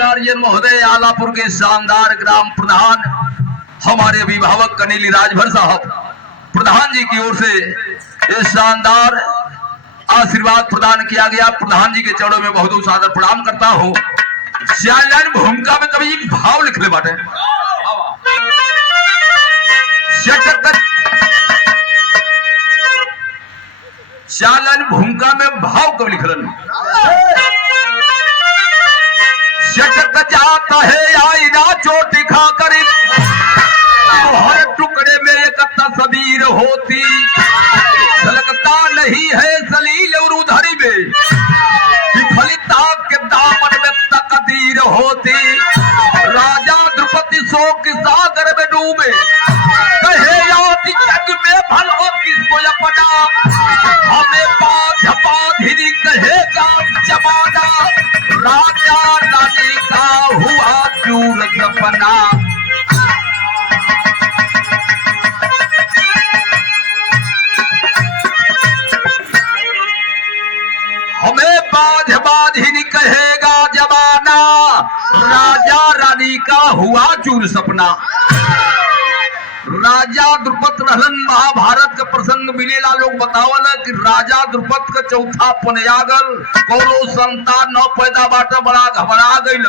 Guardian महोदय, आलापुर के शानदार ग्राम प्रधान हमारे अभिभावक कनीली राजभर साहब, प्रधान जी की ओर से ये शानदार आशीर्वाद प्रदान किया गया। प्रधान जी के चरणों में बहुत बहुत सादर प्रणाम करता हूँ। श्यालन भूमिका में कभी भाव लिख ले बाटे, श्यालन भूमिका में भाव कब लिखलन। शटक जाता है आईना चोटी खाकर, हर टुकड़े में एक तस्वीर होती, झलकता नहीं है सलील और उधरी में, विफलता के दामन में तकदीर होती। राजा द्रुपदी शोक सागर में डूबे, कहे याद जग में भलो किसको अपना, हमें बाधिनी कहेगा जमाना, राजा रानी का हुआ चूर सपना। हमें बाधिनी कहेगा जमाना, राजा रानी का हुआ चूर सपना। राजा द्रुपद रहलन, महाभारत का प्रसंग मिलेला। लोग बतावल कि राजा द्रुपद का चौथा पनयागल कौनो संतान न पैदा बाटा, बड़ा घबरा गईल।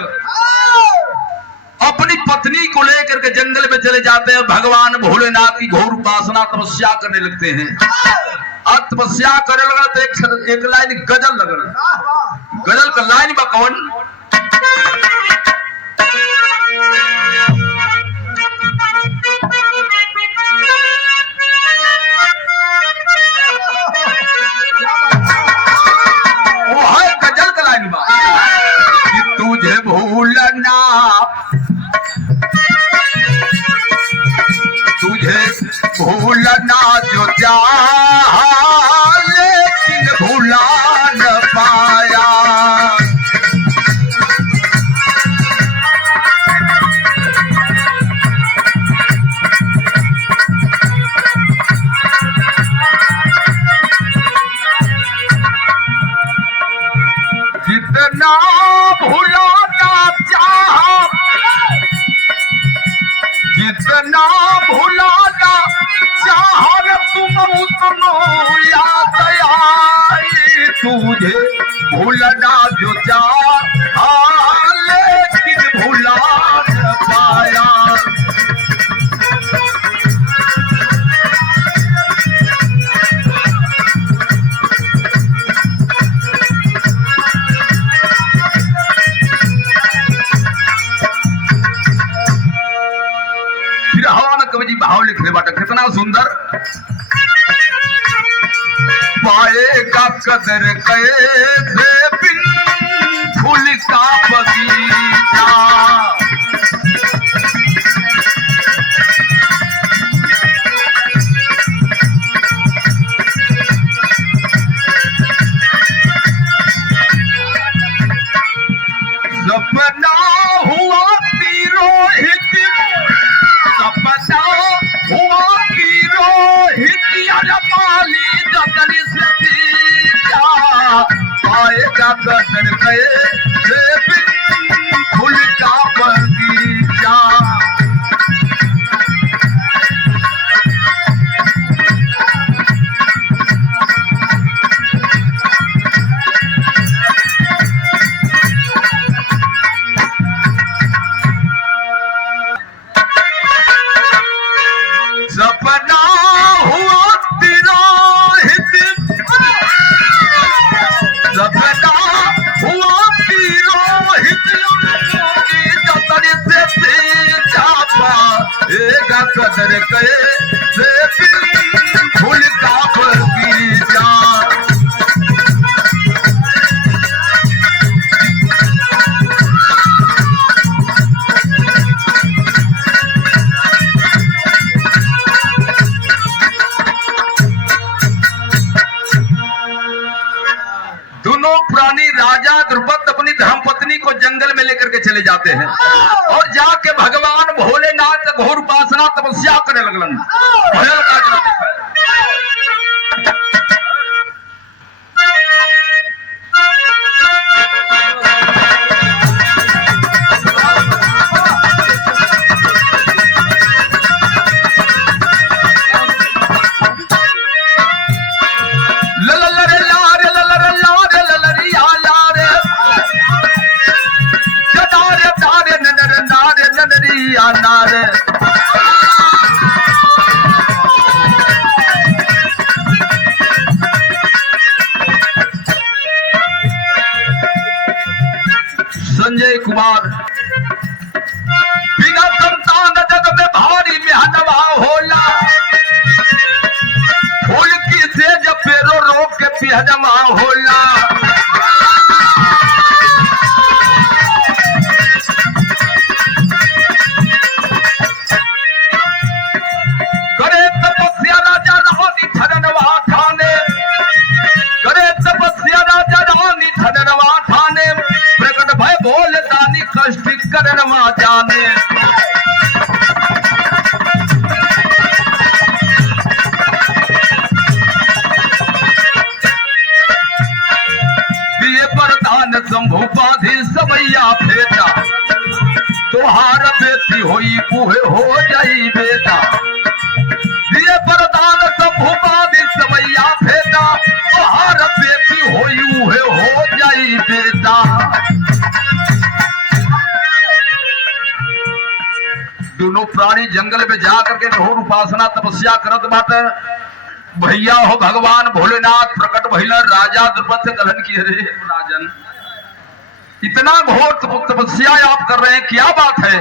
अपनी पत्नी को लेकर के जंगल में चले जाते हैं। भगवान भोलेनाथ की घोर उपासना तपस्या करने लगते हैं। और तपस्या करे लगा तो एक लाइन गजल लगल। गजल का लाइन बा कौन, तुझे भूलना, तुझे भूलना जो चाहा लेकिन भूला न पाया। जितना भुलाना चाहा, जितना भुलाना चाहा तुम उतना याद आई। तुझे भूलना जो चाहा लेकिन भुला न पाया। भाव लिखने बाटा कितना सुंदर, पाएगा कदर कैसे बिन फूल का बगीचा। सपना हुआ तिरोहित, सपना हुआ तिरोहित, माली जतन से सींचा। पाएगा कदर कैसे बिन फूल का बगीचा। सपना हुआ तिरोहित, सपना हुआ तिरोहित, जतन से सींचा। पाएगा कदर कैसे बिन फूल का बगीचा। दोनों प्राणी राजा द्रुपद अपनी धर्मपत्नी को जंगल में लेकर के चले जाते हैं और जाके भगवान भोलेनाथ घोर उपासना तपस्या करने लगलन। कुमार बिना संतान जग में भारी मेहनवा होला फूल की सेज पेरो रोक के पिहजमा होला करे तपस्या राजा रानी धनवा ठाने करे तपस्या राजा रानी धनवा ठाने प्रकट भय बोल दानी कष्ट करनवा जाने वरदान शंभुपाधि सबैया भेटा तोहार बेटी होई उहे हो जाई बेटा दिए वरदान शंभुपाधि सबैया भेटा तोहार बेटी होई उहे हो जाई बेटा। दोनों प्राणी जंगल में जाकर के घोर उपासना तपस्या करत बाटे। भैया हो भगवान भोलेनाथ प्रकट भइल राजा द्रुपद से कलन की रे राजन इतना घोर तपस्या आप कर रहे हैं क्या बात है।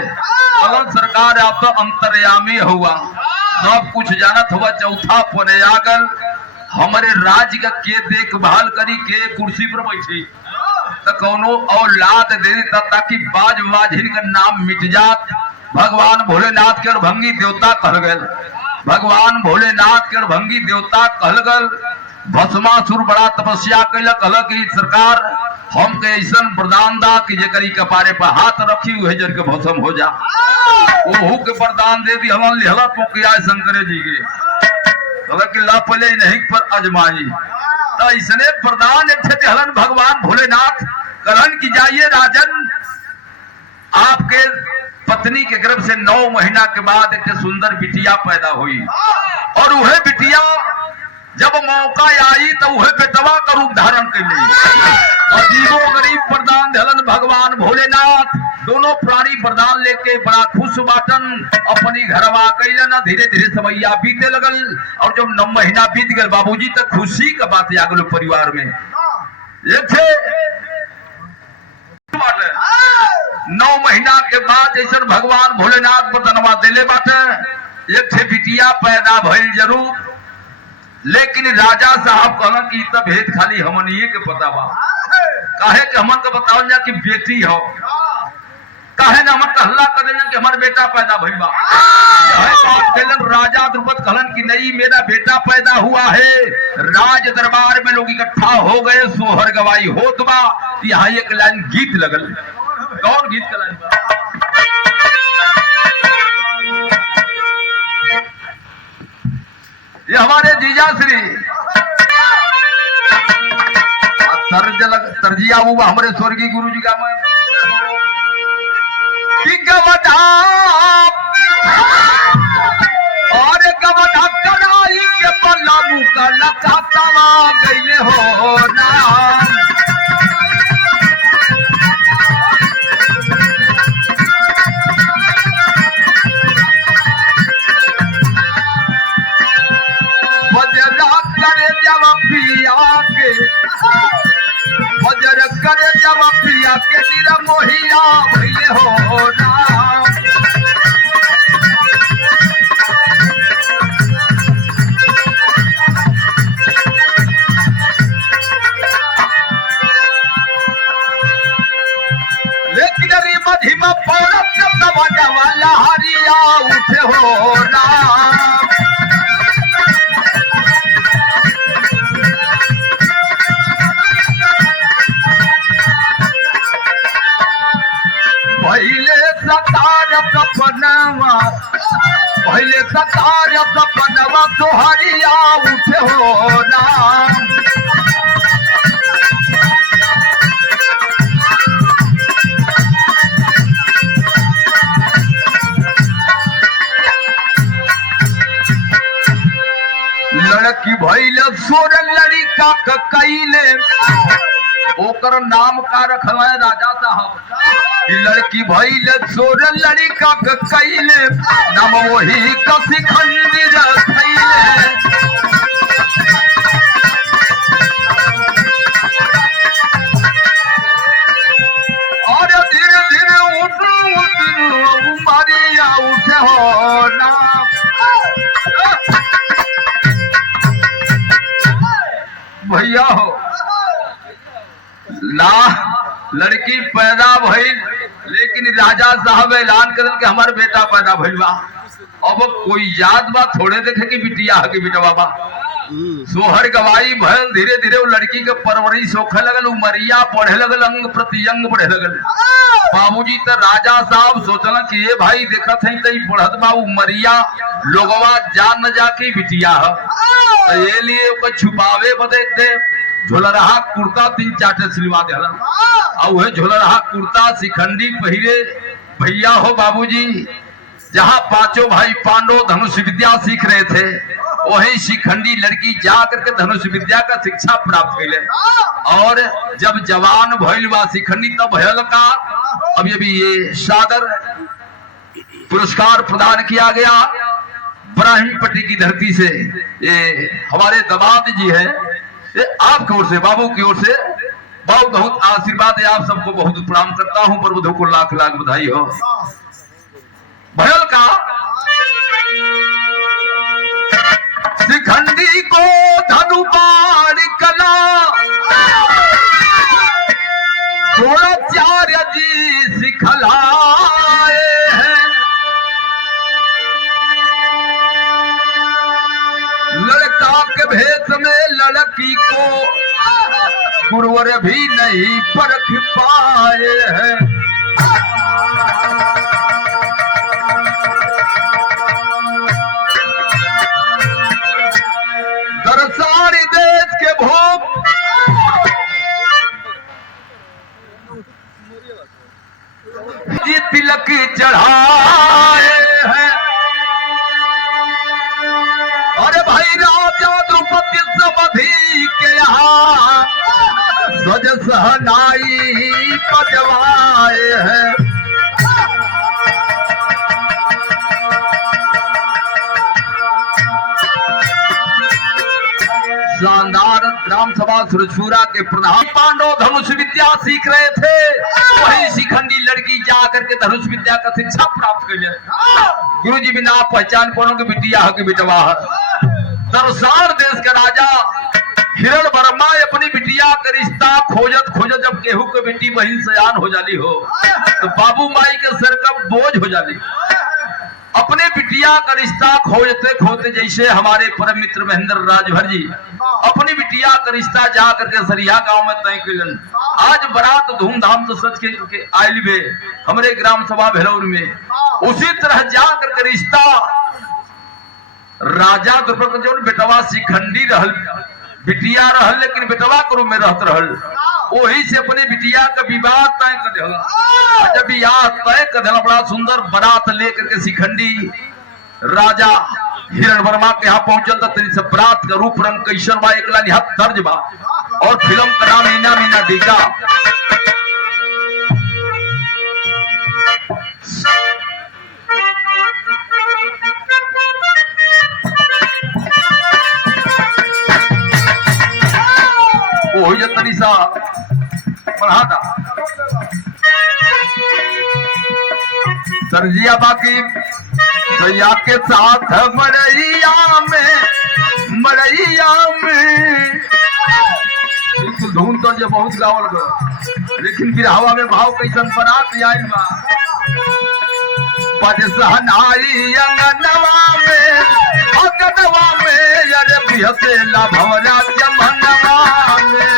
अगर सरकार आप तो अंतर्यामी हुआ सब कुछ जानत हुआ चौथा पुनयागल हमारे राज्य का के देखभाल करी के कुर्सी पर बैठी तो कौनो औलाद दे दी ताकि बाज बाजिन का नाम मिट जात। भगवान भोलेनाथ के भंगी देवता कह गए भगवान भोलेनाथ के भंगी देवता कहल गल भस्मासुर बड़ा तपस्या कैल कहल कि सरकार हम के ऐसा वरदान दा कि जेकरी कपारे पर हाथ रखी वही जर के भस्म हो जा ओहू के वरदान दे दी हम लिहला पोकिया शंकर जी के कहल कि ला पले नहीं पर अजमाई तो इसने वरदान एक हलन भगवान भोलेनाथ कहलन कि जाइए राजन आपके पत्नी के गर्भ से 9 महीना के बाद एक सुंदर बिटिया पैदा हुई और वह बिटिया जब मौका आई तो वह बेटवा का रूप धारण कर ली। अजीबो गरीब वरदान धलन भगवान भोलेनाथ दोनों प्राणी वरदान लेके बड़ा खुश बाटन अपनी घरवा कैलन। धीरे धीरे समैया बीते लगल और जब 9 महीना बीत गए बाबूजी तक खुशी का बात आ गल परिवार में। 9 महीना के बाद जैसे भगवान भोलेनाथ बतनवा दिले बाटे एक छे बिटिया पैदा भइल जरूर लेकिन राजा साहब कहलन कि तब भेद खाली हमनिए के पता बा काहे कि हमन के बतावल जा कि बेटी हो काहे ना हमन कहला कर देना कि हमार बेटा पैदा भइल बा कहलन राजा द्रुपद कहलन कि नहीं मेरा बेटा पैदा हुआ है। राज दरबार में लोग इकट्ठा हो गए सोहर गवाई होत बा। यहाँ एक लाइन गीत लगल कौन गीत का लाइन बा ये हमारे जीजा श्री तरजिया हुआ हमारे स्वर्गीय गुरु जी का मैं कि गवदा और गवदा कराई के पल्ला मुका लकाता गईले हो ना बजर करे जब पिया के निरा मोहिया भइले हो राम। लेकिन री मधिमा पौरत तब वाला हरिया उठे हो राम। पहले सतार सपनवा तोहरिया उठे हो राम। लड़की भइल सोर लड़िका कैले ओकर नाम का रखल है राजा साहब। लड़की भइल सोर लड़िका कैले नाम वही कसी खंडिर खैले। और धीरे धीरे से हो ना। भैया हो ना लड़की पैदा भइल, लेकिन राजा साहब ऐलान कर के हमारे बेटा पैदा भइल बा। अब कोई याद बा थोड़े देखे कि बिटिया है कि बेटा बाबा। सोहर गवाई भयल, धीरे धीरे वो लड़की के परवरिश होखे लगल, उमरिया पढ़े लगल, अंग प्रति अंग बढ़े लगल। बाबूजी तो राजा साहब सोचल कि ये भाई देखत है कहीं बढ़त बा उमरिया, लोगवा जान न जाके बिटिया है, तो ये लिए ओके छुपावे बदे के झोलरहा कुर्ता 3-4 सिलवा देला। और वह झोलरहा कुर्ता शिखंडी पहिरे। भैया हो बाबूजी, जहाँ पांचों भाई पांडव धनुष विद्या सीख रहे थे, वही शिखंडी लड़की जा करके धनुष विद्या का शिक्षा प्राप्त कैले। और जब जवान भइल बा शिखंडी तब भयल का अभी अभी ये सादर पुरस्कार प्रदान किया गया ब्राह्मणपट्टी की धरती से। ये हमारे दमाद जी है, ये आपकी ओर से, बाबू की ओर से बहुत बहुत आशीर्वाद है। आप सबको बहुत प्रणाम करता हूँ। प्रबुद्धों को लाख लाख बधाई हो। भयल का शिखंडी को धनुबाण कला द्रोणाचार्य जी सिखलाए हैं। लड़का के भेष में लड़की को गुरुवर भी नहीं परख पाए हैं। दरसारी देश के भोग जी तिलक चढ़ाए हैं। अरे भाई राजा द्रौपदी समधि के यहाँ स्वज सहनाई बजवाए हैं। शानदार ग्राम सभा सुरछूरा के प्रधान पांडव धनुष विद्या सीख रहे थे, वही शिखंडी लड़की जा करके धनुष विद्या का शिक्षा प्राप्त कर लिया। गुरु जी बिना पहचान कौन की बिटिया है कि बिटवा है। दरसार देश का राजा हिरण वर्मा अपनी बिटिया का रिश्ता खोजत खोजत जब केहू के बेटी बहन सयान हो जाली हो तो बाबू माई के सर का बोझ हो जाली। अपने बिटिया का रिश्ता खोजते खोजते जैसे हमारे परम मित्र महेंद्र राजभर जी अपनी बिटिया का रिश्ता जा करके सरिया गांव में तय कैलन। आज बारात धूमधाम से सच के आयल बे हमारे ग्राम सभा भेलौर में। उसी तरह जा करके रिश्ता राजा द्रौपदी जो बेटवा शिखंडी रहल, बिटिया रहल, लेकिन बेटवा के रूप में रहत रहल, वही से अपने बिटिया का विवाह तय कर दिया। जब विवाह तय कर दिया, बड़ा सुंदर बारात लेकर के शिखंडी राजा हिरण वर्मा के यहाँ पहुंचल तो तेरी से बारात का रूप रंग कैसन बा एकला निहत दर्ज बा। और फिल्म का नाम मीना मीना डीका। वही तरी सा पढ़ा था सरजिया बाकी सैया के साथ मरैया में धुन तो जो बहुत गावल गो, लेकिन फिर हवा में भाव कैसन बारात आई बा। पजसहनाई अंगनवा में अरे बिहसेला भवरा चमनवा में।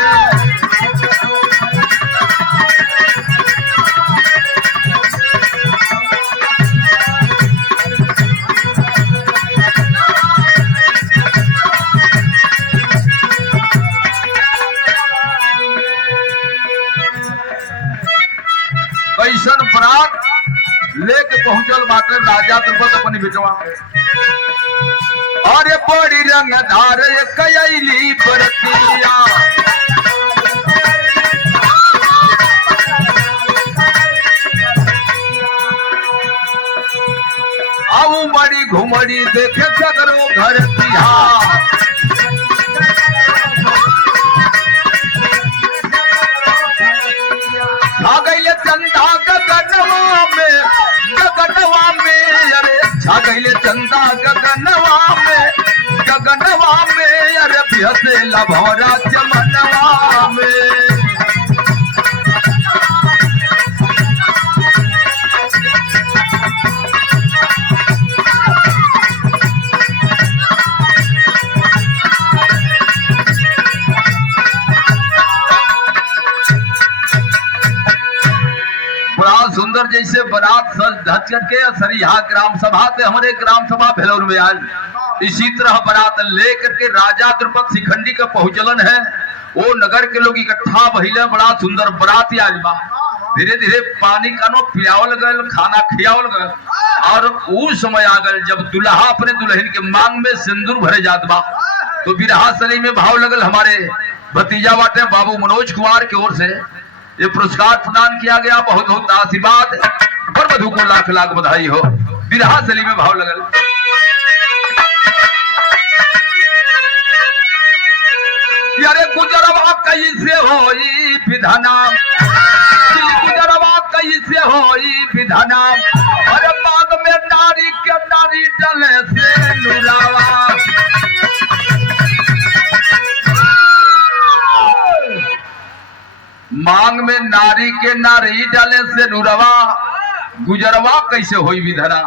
कैसन बरात लेके पहुंचल मात्र राजा द्रौपदी अपनी बिटवा में। अरे बड़ी रंगधार कयली बरतिया आऊ बड़ी घुमड़ी देखे सगरो घर तिहार। आ गई चंदा गगनवा में अरे छा गईले चंदा गगनवा में अरे बिहसे लभौरा चमनवा में। सुंदर जैसे बारात सज धज करके सरिहा ग्राम सभा से हमारे ग्राम सभा भेलौर में आयल, इसी तरह बारात लेकर के राजा द्रुपद शिखंडी का पहुंचलन है। वो नगर के लोग इकट्ठा भइले, बड़ा सुंदर बारात आयल बा। धीरे धीरे पानी कानो पियावल गल, खाना खियावल गल, और उस समय आ गल जब दुल्हा अपने दुल्हन के मांग में सिंदूर भरे जात बा। तो बिरहा सली में भाव लगल। हमारे भतीजा बाटे बाबू मनोज कुमार की ओर से ये पुरस्कार प्रदान किया गया। बहुत बहुत आशीर्वाद और वधु को लाख लाख बधाई हो। बिरहा सली में भाव लगल। अरे गुजरवा कैसे होई विधाना, गुजरवा कैसे होई विधाना, अरे बाद में नारी के नारी डले से नुरावा। मांग में नारी के नारी डाले से नुरवा, गुजरवा कैसे होई विधना।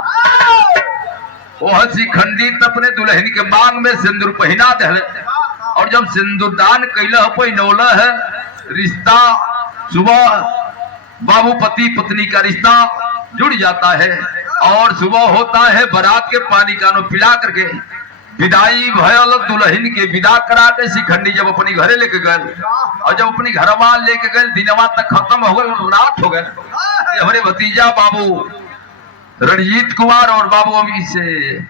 वह शिखंडी अपने दुल्हन के मांग में सिंदूर पहना दे, और जब सिंदूर दान कैला पहनौला है, रिश्ता सुबह बाबू पति पत्नी का रिश्ता जुड़ जाता है। और सुबह होता है बारात के पानी कानो पिला करके विदाई भयल दुल्हन के विदा कराते शिखंडी जब अपनी घरे लेके गए, और जब अपनी घरवा लेके गए दिनवा तक खत्म हो गए, रात हो गए। हमारे भतीजा बाबू रणजीत कुमार और बाबू अभी से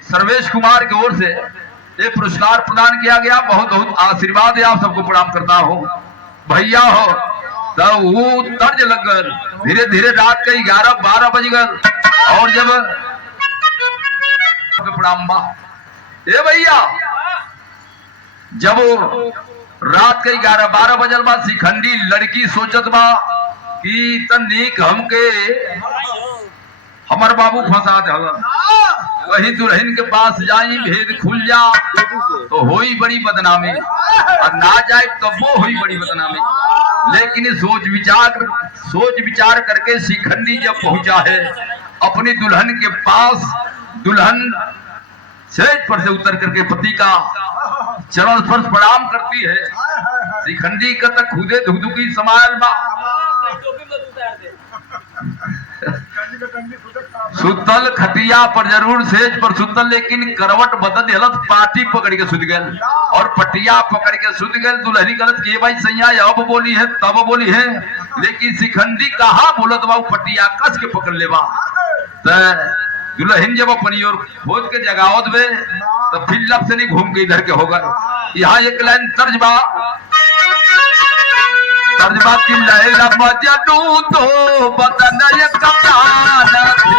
सर्वेश कुमार की ओर से ये पुरस्कार प्रदान किया गया। बहुत बहुत आशीर्वाद है, आप सबको प्रणाम करता हूँ। भैया हो तो वो तर्ज लग गल, धीरे धीरे रात के 11-12 बज गए। और जब प्रणाम बा ए भैया, जब रात के 11-12 बजल बाद शिखंडी लड़की सोचत बा कि तनिक हमके हमर बाबू फंसा दे, कहीं दुल्हन के पास जाई भेद खुल जा तो होई बड़ी बदनामी, और ना जाए तब वो होई बड़ी बदनामी। लेकिन सोच विचार करके शिखंडी जब पहुंचा है अपनी दुल्हन के पास, दुल्हन सेज पर से उतर करके पति का चरण स्पर्श प्रणाम करती है। शिखंडी का तक खुदे धुकधुकी समायल बा, सुतल खटिया पर जरूर सेज पर सुतल, लेकिन करवट बदल हलत पाटी पकड़ के सुत गए और पटिया पकड़ के सुत गए। दुल्हनी गलत किए भाई सैया अब बोली है तब बोली है, लेकिन शिखंडी कहा बोलत बा पटिया कस के पकड़ ले बा। दुल्हन जब अपनी ओर खोद के जगावत में तो फिर लब से नहीं घूम के इधर के होगा। यहाँ एक लाइन तर्जबा की लहला मजनू तो बदन ये कप्तान थे,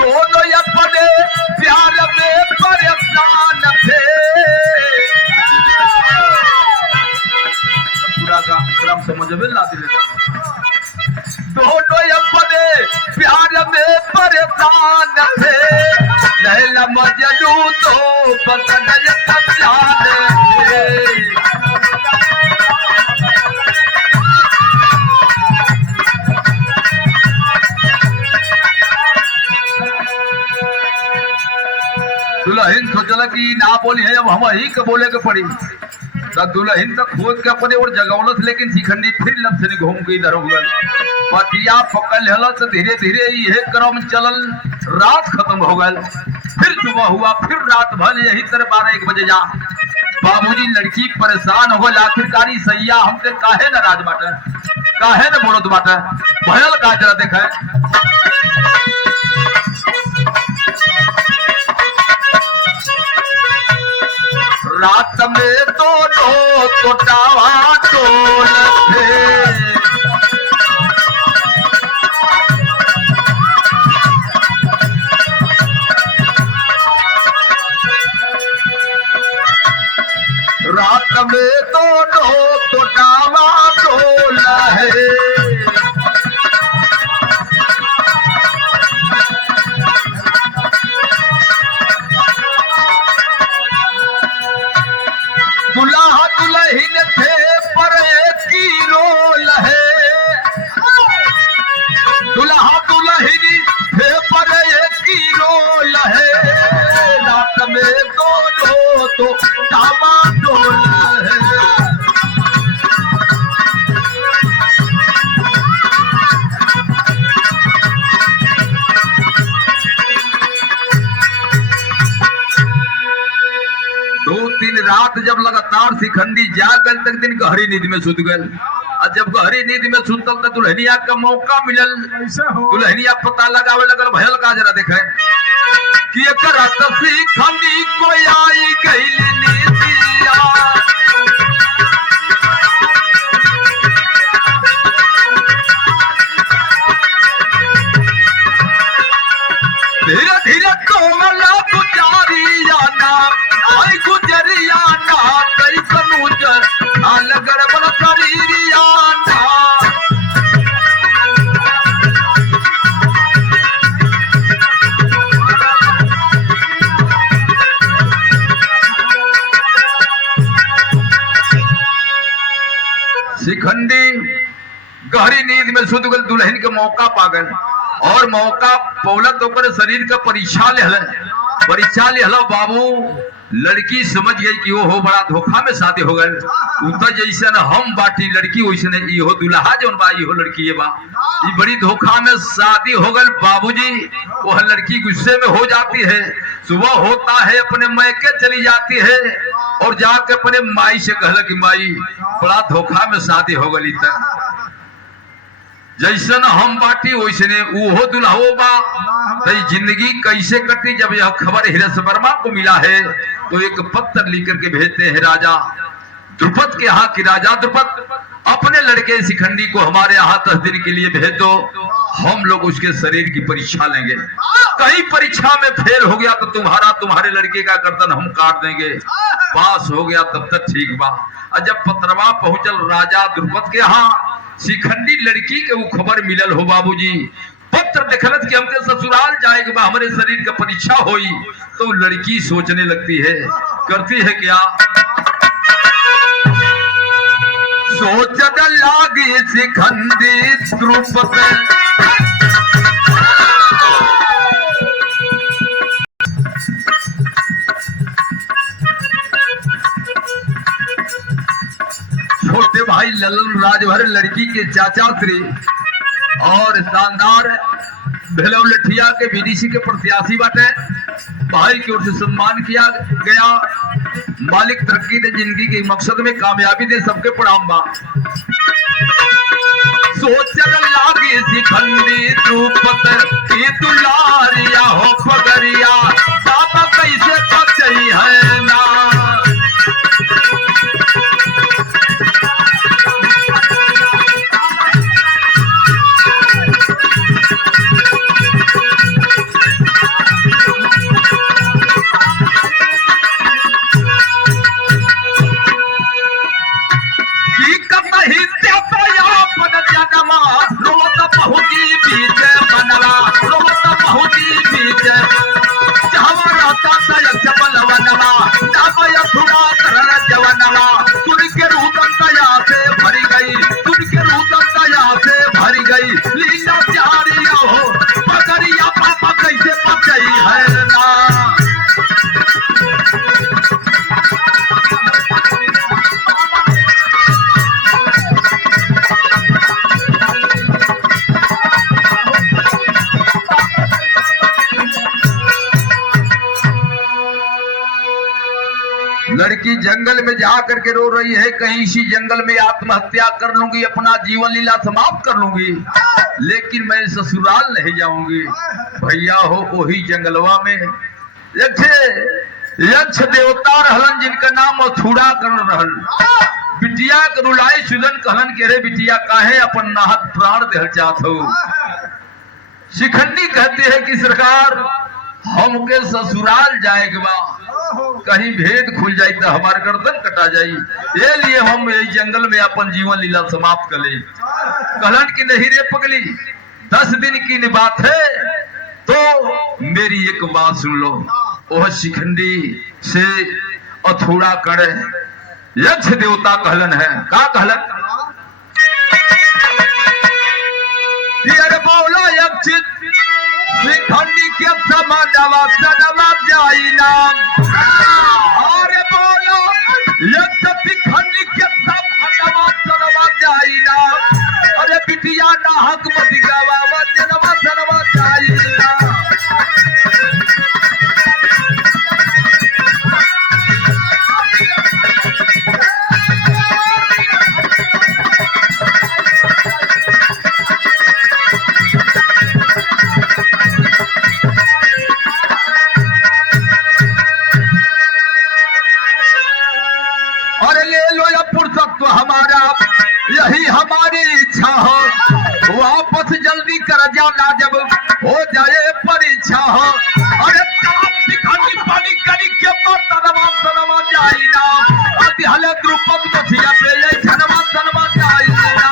दोनों अपने प्यार में परेशान थे। पूरा ग्राम समझ में ला दिले, दोनों अपने प्यार में परेशान थे, लैला मजनू तो बदन ये कप्तान थे। दुल्हन सोचल कि ना बोली है, अब हम ही के बोले के पड़ी। दुल्हन तक खोद के अपने और जगौलत, लेकिन शिखंडी फिर लब से घूम के इधर हो गए। पटिया पकड़ हलत, धीरे धीरे यही क्रम चलल, रात खत्म हो गए। फिर सुबह हुआ, फिर रात भर यही तरह 12-1 बजे जा। बाबूजी लड़की परेशान हो गए, आखिरकारी सैया हमसे काहे नाराज बाटे, काहे न बोलत बाटे, भयल का जरा देखा। रात में दोनों तोटावा टोल थे, रात में दोनों तो डामाडोल है। दुल्हा दुल्हन थे पर एक ही रोल है। दुल्हा दुल्हन थे पर एक ही रोल है। रात में दोनों तो डामाडोल है। रात जब लगातार शिखंडी जाग गल तक दिन गहरी नींद में सुत गल। और जब गहरी नींद में सुतल तो दुल्हनिया का मौका मिलल। दुल्हनिया पता लगावे लगल भयल का जरा देखे कि एकर शिखंडी कोई आई गइल नींदिया। धीरे धीरे कोमल गुजारिया ना आई गुजरिया ना कई कनूज हाल गड़बड़ शरीरिया ना। शिखंडी गहरी नींद में सुत गल। दुल्हन के मौका पागल और मौका पौलत होकर शरीर का परीक्षा लेहल बाबू। लड़की समझ गई कि वो हो बड़ा धोखा में शादी हो गए। उतर जैसे हम बाटी लड़की वैसे इहो दुल्हा जौन बा इहो लड़की ये बा। ये बड़ी धोखा में शादी हो गई बाबूजी। वह लड़की गुस्से में हो जाती है। सुबह होता है अपने मैके चली जाती है और जाके अपने माई से कहला कि माई बड़ा धोखा में शादी हो गई। जैसन हम बाटी वैसने उहो दुल्हो बा। तो जिंदगी कैसे कटी। जब यह खबर हिरस वर्मा को मिला है तो एक पत्र लिख करके भेजते हैं राजा द्रुपद के यहाँ कि राजा द्रुपद अपने लड़के शिखंडी को हमारे यहाँ 10 दिन के लिए भेज दो। हम लोग उसके शरीर की परीक्षा लेंगे। कहीं परीक्षा में फेल हो गया तो तुम्हारे लड़के का गर्दन हम काट देंगे। पास हो गया तब तक ठीक बा। और जब पत्रवा पहुंचल राजा द्रुपद के यहाँ शिखंडी लड़की के वो खबर मिलल हो बाबूजी। पत्र देखलत कि हमके ससुराल जाएगा बा हमारे शरीर का परीक्षा होई। तो लड़की सोचने लगती है करती है क्या सोचने लागी शिखंडी द्रुपद छोटे भाई ललन राजभर लड़की के चाचा श्री और शानदार भेलव लठिया के बीडीसी के प्रत्याशी बाटे। भाई की ओर से सम्मान किया गया। मालिक तरक्की दे जिंदगी के मकसद में कामयाबी दे सबके प्रणाम बा। सोचन लागी शिखंडी द्रुपद की दुलारिया हो पगरिया पापा कैसे बचई है ना। लड़की जंगल में जा करके रो रही है कहीं इसी जंगल में आत्महत्या कर लूंगी अपना जीवन लीला समाप्त कर लूंगी लेकिन मैं ससुराल नहीं जाऊंगी। भैया हो वही जंगलवा में यक्ष देवता रहलन जिनका नाम मथुरा कर रहल। बिटिया के रुलाई सुदन कहलन के रे बिटिया काहे अपन नाहक प्राण देहल चाहत हो। शिखंडी कहते हैं कि सरकार हमके ससुराल जाए के बा कहीं भेद खुल जाए तो हमारे गर्दन कटा जाई, ये लिए हम यही जंगल में अपन जीवन लीला समाप्त कर ले। कहलन की नहीं रे पगली, 10 दिन की बात है तो मेरी एक बात सुन लो। वह शिखंडी से अथोड़ा कर यक्ष देवता कहलन है, का कहलन? अरे बोला यक्ष शिखंडी के समानवा सनवा जाई नाम। अरे बोलो यक्ष शिखंडी के समानवा सनवा जाई नाम। अरे बिटिया ना हक मत गवावा जनवा सनवा जाई नाम। हमारा यही हमारी इच्छा हो, वापस जल्दी कर जाना जब हो जाए परीक्षा हो। अरे पानी करी के तनवा सनवा जाई ना। अति हले द्रुपद मथिया पे ये धनवा सनवा जाई ना।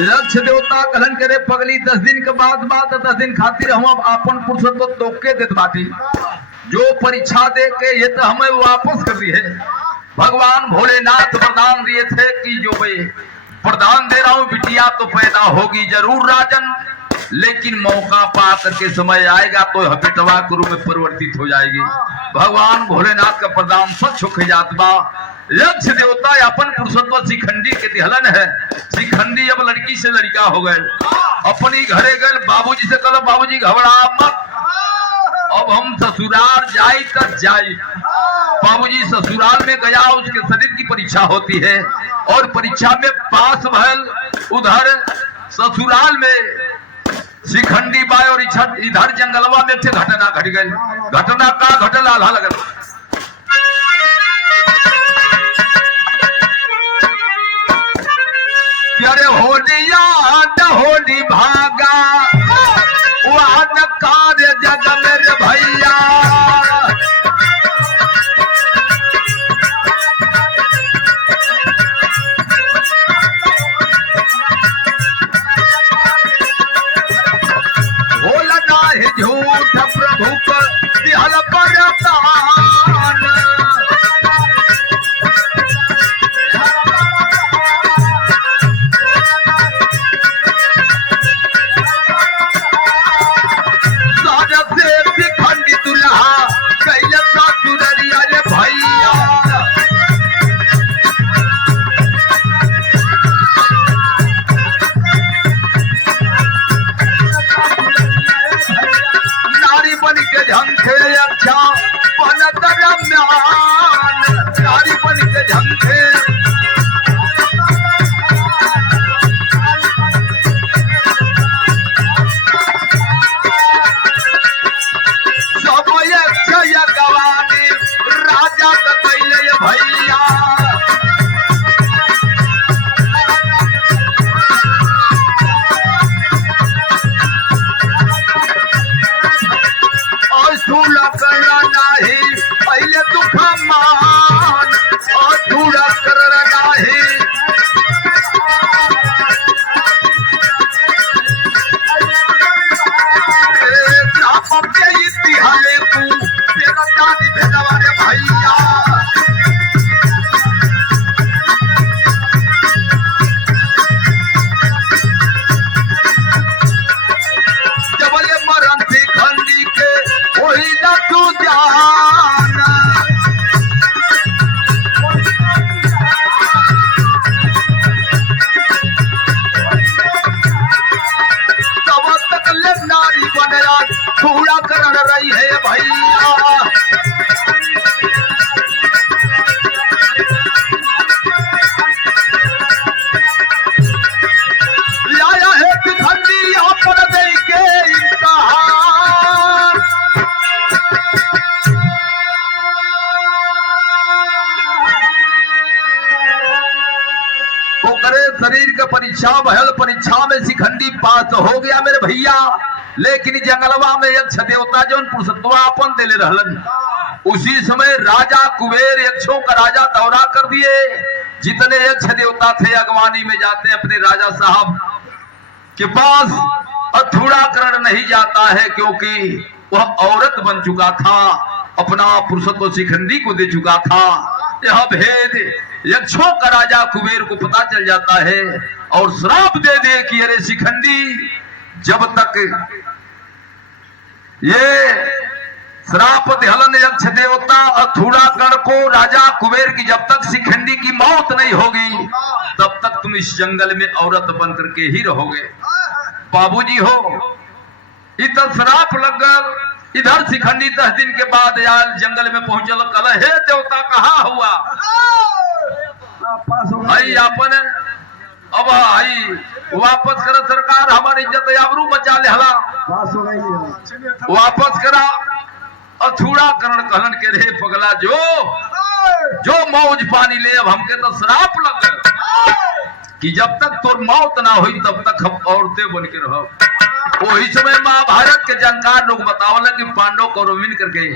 यक्ष देवता कहलन करे पगली 10 दिन के बाद बात 10 दिन खातिर हम अपन पुरुषत्व तोके देत बाटी। जो परीक्षा दे के ये तो हमें वापस कर दी है। भगवान भोलेनाथ वरदान दिए थे कि जो मैं वरदान दे रहा हूँ बिटिया तो पैदा होगी जरूर राजन, लेकिन मौका पा करके समय आएगा तो बेटवा के रूप में परिवर्तित हो जाएगी। भगवान भोलेनाथ का प्रदान सच हो जात बा। यक्ष देवता अपन पुरुषत्व शिखंडी के दिहलन है। शिखंडी अब लड़की से लड़का हो गए, अपनी घरे गए। बाबूजी से कहो बाबूजी घबरा मत, अब हम ससुराल जाई तक जाई। बाबूजी ससुराल में गया, उसके शरीर की परीक्षा होती है और परीक्षा में पास भल। उधर ससुराल में शिखंडी बाय और इधर जंगलवा में थे घटना घट गई। घटना का घटल आल्हा लगल। अरे होलिया न होली भागा वह न कार्य जग मेरे भैया। बोलना है झूठ प्रभु को दिहल परतान। परीक्षा भयल, परीक्षा में शिखंडी पास हो गया मेरे भैया। लेकिन जंगलवा में यक्ष देवता जो पुरुषत्वापन देले रहलन, उसी समय राजा कुबेर यक्षों का राजा दौरा कर दिए। जितने यक्ष देवता थे अगवानी में जाते अपने राजा साहब के पास, अथूड़ाकरण नहीं जाता है क्योंकि वह औरत बन चुका था, अपना पुरुषत्व शिखंडी को दे चुका था। यह भेद यक्षों का राजा कुबेर को पता चल जाता है और श्राप दे दे कि अरे शिखंडी, जब तक ये श्राप हलन यक्ष देवता अथूड़ाकरण को राजा कुबेर की, जब तक शिखंडी की मौत नहीं होगी तब तक तुम इस जंगल में औरत बन करके ही रहोगे। बाबूजी हो, इधर श्राप लग गया, इधर शिखंडी 10 दिन के बाद यार जंगल में पहुंचल, कल हे देवता कहाँ हुआ आई अपन, अब आई वापस करा सरकार, हमारी इज्जत आबरू बचा ले हला, वापस करा। अथूड़ाकरण कहलन के रे पगला, जो मौज पानी ले, अब हमके तो श्राप लग गया कि जब तक तोर मौत ना हुई तब तक हम औरतें बन के रहो। वही समय महाभारत के जानकार लोग बतावल कि पांडव कौरव मिल करके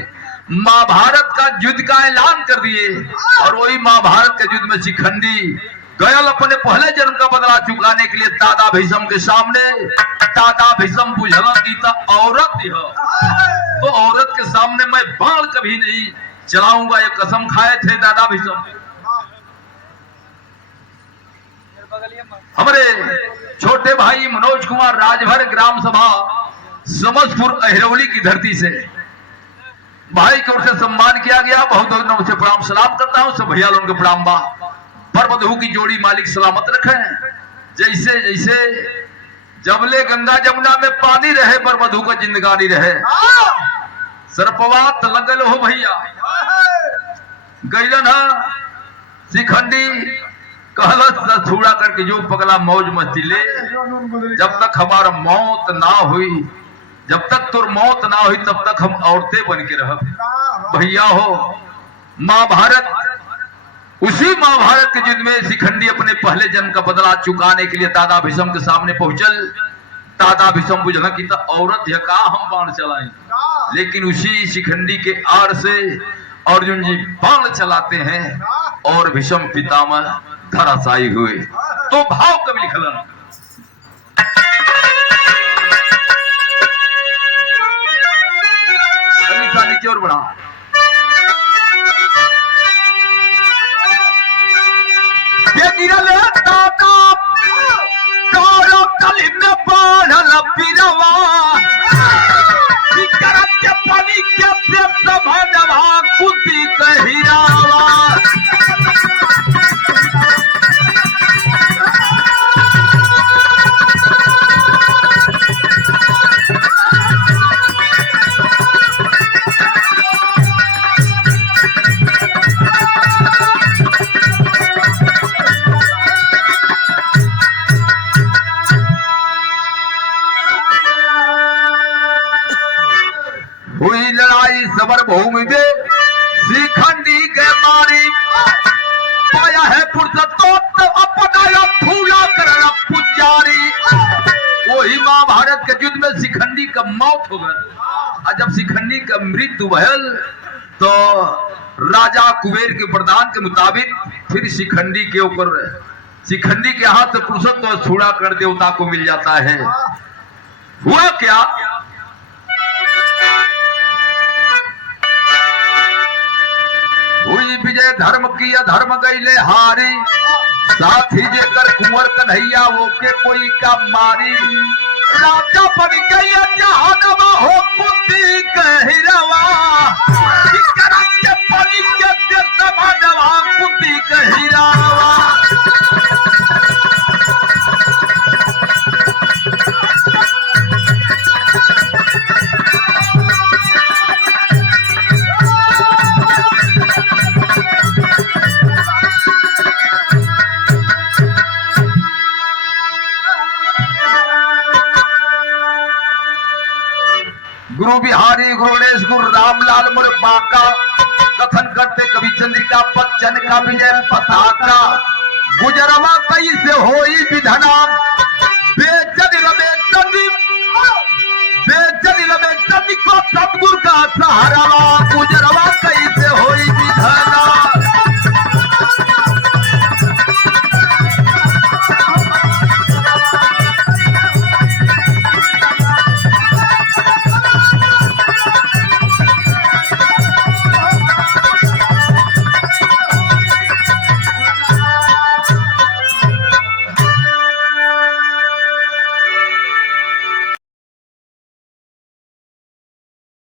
महाभारत का युद्ध का ऐलान कर दिए, और वही महाभारत के युद्ध में शिखंडी गयल अपने पहले जन्म का बदला चुकाने के लिए दादा भीष्म के सामने। दादा भीष्म बुझला की औरत ही हो, तो औरत के सामने मैं बाण कभी नहीं चलाऊंगा, ये कसम खाए थे दादा भीष्म। हमारे छोटे भाई मनोज कुमार राजभर ग्राम सभा समस्तपुर अहिरौली की धरती से भाई की ओर से सम्मान किया गया। बहुत बहुत से प्रणाम सलाम करता हूं, सब भैया लोगों के प्रणाम बा। पर बधू की जोड़ी मालिक सलामत रखे, जैसे जैसे जबले गंगा जमुना में पानी रहे पर बधू का जिंदगानी रहे। सर्पवात लगल हो भैया, गैलन शिखंडी कहलत छुड़ा करके जो पगला मौज मस्ती ले, जब तक हमारा मौत ना हुई, जब तक तुर मौत ना हुई तब तक हम औरतें बन के रह। भैया हो, महाभारत, उसी महाभारत के युद्ध में शिखंडी अपने पहले जन्म का बदला चुकाने के लिए दादा भीष्म के सामने पहुंचल। दादा भीष्म बुझल कि तो औरत है का हम बाण चलाएं, लेकिन उसी शिखंडी के आड़ से अर्जुन जी बाण चलाते हैं और भीष्म पितामह धराशायी हुए। तो भाव कब लिखलन, नीचे और बढ़ा, ये गिरल दादा कारो कली में बाढ़ल पिरवा, करत के पानी के देव भनवा कुती कहिरावा। हुई लड़ाई सबर भूमि में शिखंडी के मारी, पाया है पुरुषोत्तम अपना फूला करना पुजारी। वही महाभारत के युद्ध में शिखंडी का मौत हो गया, और जब शिखंडी का मृत्यु भयल तो राजा कुबेर के वरदान के मुताबिक फिर शिखंडी के ऊपर, शिखंडी के हाथ से पुरुषोत्तम छुड़ा कर देवता को मिल जाता है। हुआ क्या, हुई विजय धर्म की अधर्म गईले हारी, साथ ही जेकर कुंवर कन्हैया वो के कोई का मारी। राजा बन गई जहानमा हो कुंती कहिरवा, करत के पानी के देव भनवा कुंती कहिरवा। गुरु बिहारी गुरुदेश गुरु रामलाल मोरे बाका कथन करते कवि चंद्रिका बच्चन का विजय पताका। गुजरवा कैसे होई विधना बेचनी को सतगुरु का सहारा गुजरवा